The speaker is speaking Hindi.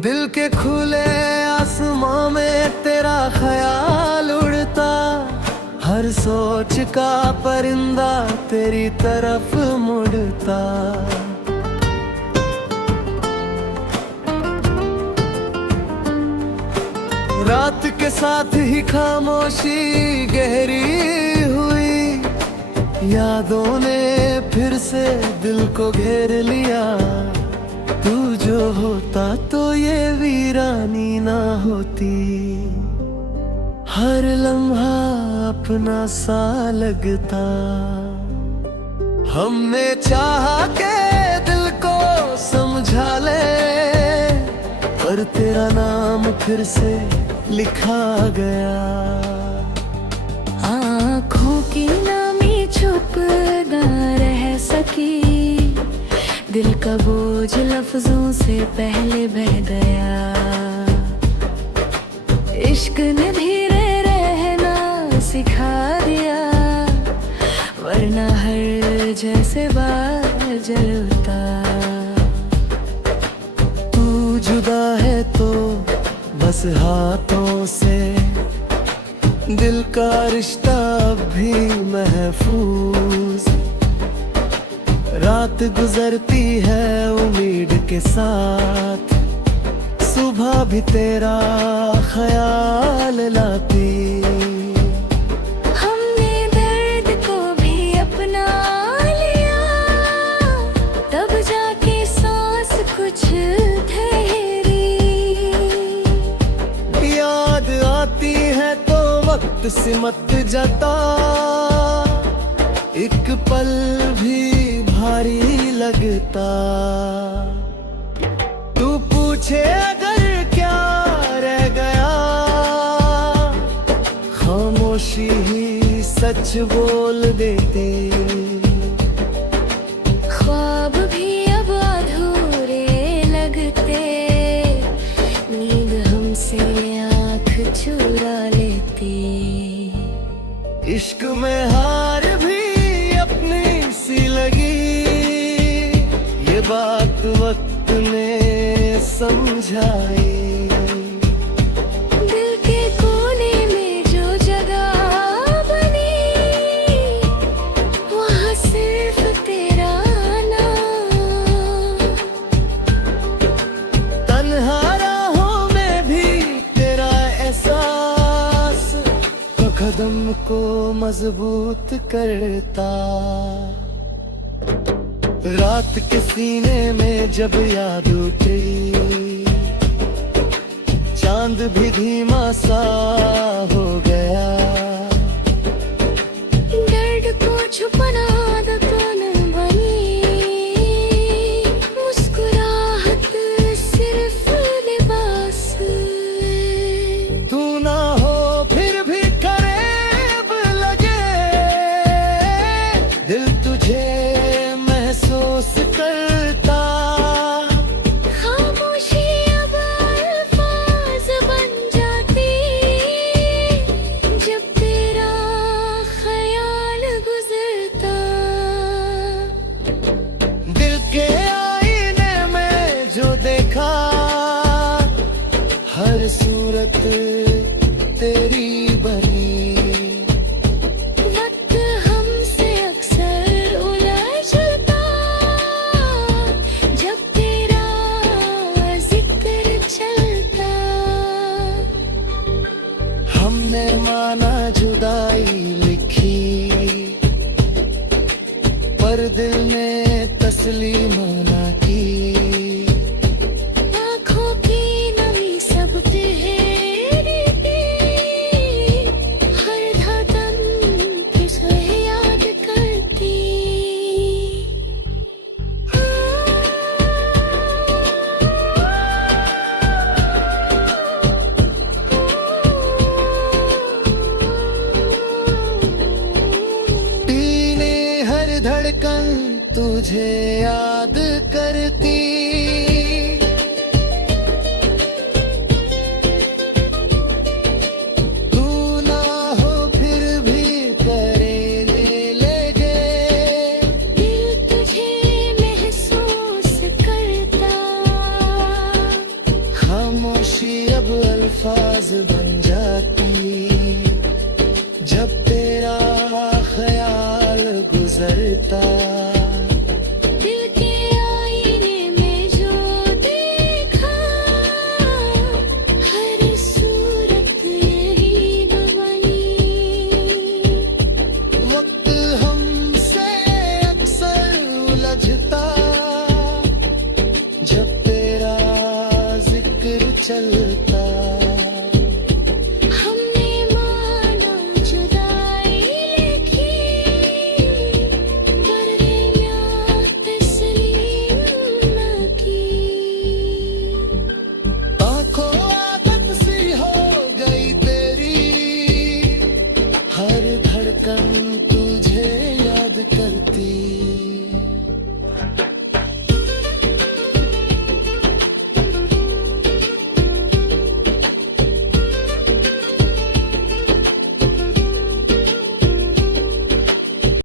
दिल के खुले आसमां में तेरा ख्याल उड़ता, हर सोच का परिंदा तेरी तरफ मुड़ता। रात के साथ ही खामोशी गहरी हुई, यादों ने फिर से दिल को घेर लिया। तू जो होता तो ये वीरानी ना होती, हर लम्हा अपना सा लगता। हमने चाहा के दिल को समझा ले, पर तेरा नाम फिर से लिखा गया। आँखों की नामी छुप न रह सकी, दिल का बोझ लफ्जों से पहले बह गया। इश्क ने धीरे रहना सिखा दिया, वरना हर जैसे बार जलता। तू जुदा है तो बस हाथों से, दिल का रिश्ता अब भी महफूज। रात गुजरती है उम्मीद के साथ, सुबह भी तेरा ख्याल लाती। हमने दर्द को भी अपना लिया, तब जाके सांस कुछ ठहरी। याद आती है तो वक्त सिमट जाता, एक पल भी भारी लगता। तू पूछे अगर क्या रह गया, खामोशी ही सच बोल देती। ख्वाब भी अब अधूरे लगते, नींद हमसे आँख चुरा लेती। इश्क में हार भी अपनी सी लगी, ये बात वक्त ने समझाई। दिल के कोने में जो जगह बनी, वहाँ सिर्फ तेरा नाम। तन्हा राहों में भी तेरा एहसास, तो कदम को मजबूत करता। रात के सीने में जब याद उतरी, चांद भी धीमा सा हो गया। दर्द को छुपाना आदत न बनी, मुस्कुराहट सिर्फ लिबास। तू ना हो फिर भी करीब लगे, दिल तुझे महसूस करता। खामोशी अब अल्फाज बन जाती, जब तेरा ख्याल गुजरता। दिल के आईने में जो देखा, हर सूरत तेरी बनी। वक्त हमसे अक्सर उलझता, जब तेरा जिक्र चलता। हमने माना जुदाई लिखी, पर दिल ने तस्लीम ना की। आँखों की नमी सब ठहरती, हर धड़कन तुझे याद करती। पीने हर धड़कन तुझे याद करती। तू ना हो फिर भी करेंगे लगे, दिल तुझे महसूस करता। राज बन जाती। जब तेरा ख्याल गुजरता, दिल के आईने में जो देखा, हर सूरत यही बनी। वक्त हमसे अक्सर उलझता, जब तेरा जिक्र चलता। हमने माना जुदाई लेकिन दर्मियाँ तस्लीम न की। आंखों आदत सी हो गई तेरी, हर धड़कन तुझे याद करती।